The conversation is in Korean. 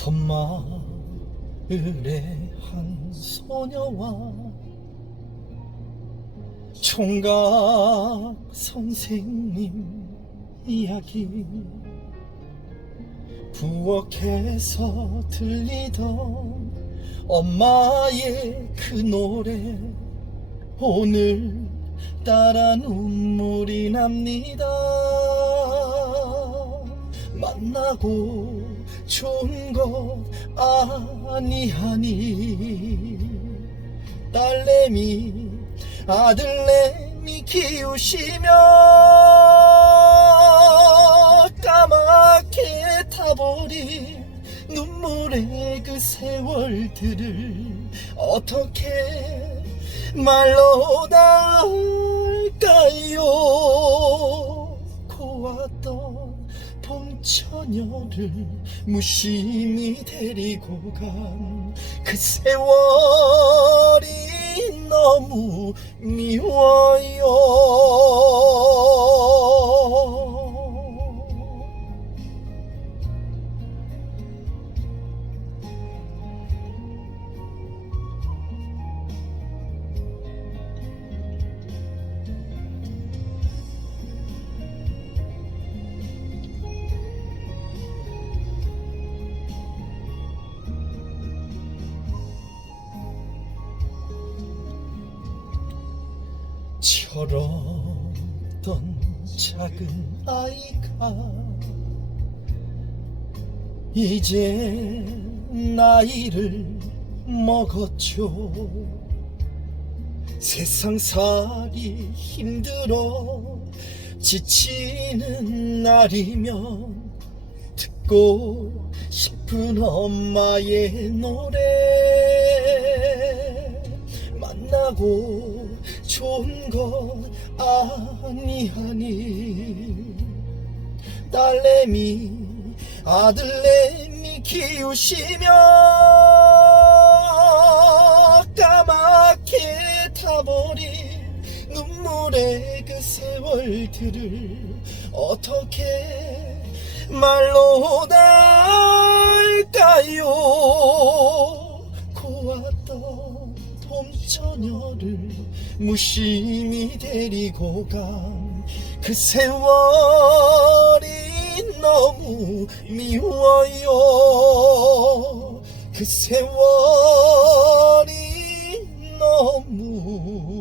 섬마을의 한 소녀와 총각 선생님 이야기 부엌에서 들리던 엄마의 그 노래 오늘 따라 눈물이 납니다. 만나고 좋은 것 아니하니. 딸내미 아들내미 키우시며 까맣게 타버린 눈물의 그 세월들을 어떻게 말로 다 할까요 처녀를 무심히 데리고 간 그 세월이 너무 미워요 철없던 작은 아이가 이제 나이를 먹었죠. 세상살이 힘들어 지치는 날이면 듣고 싶은 엄마의 노래 만나고 좋은 것 아니하니. 딸내미 아들내미 키우시며 까맣게 타버린 눈물의 그 세월들을 어떻게 말로 고왔던 봄저녁을 무심히 데리고 간 그 세월이 너무 미워요. 그 세월이 너무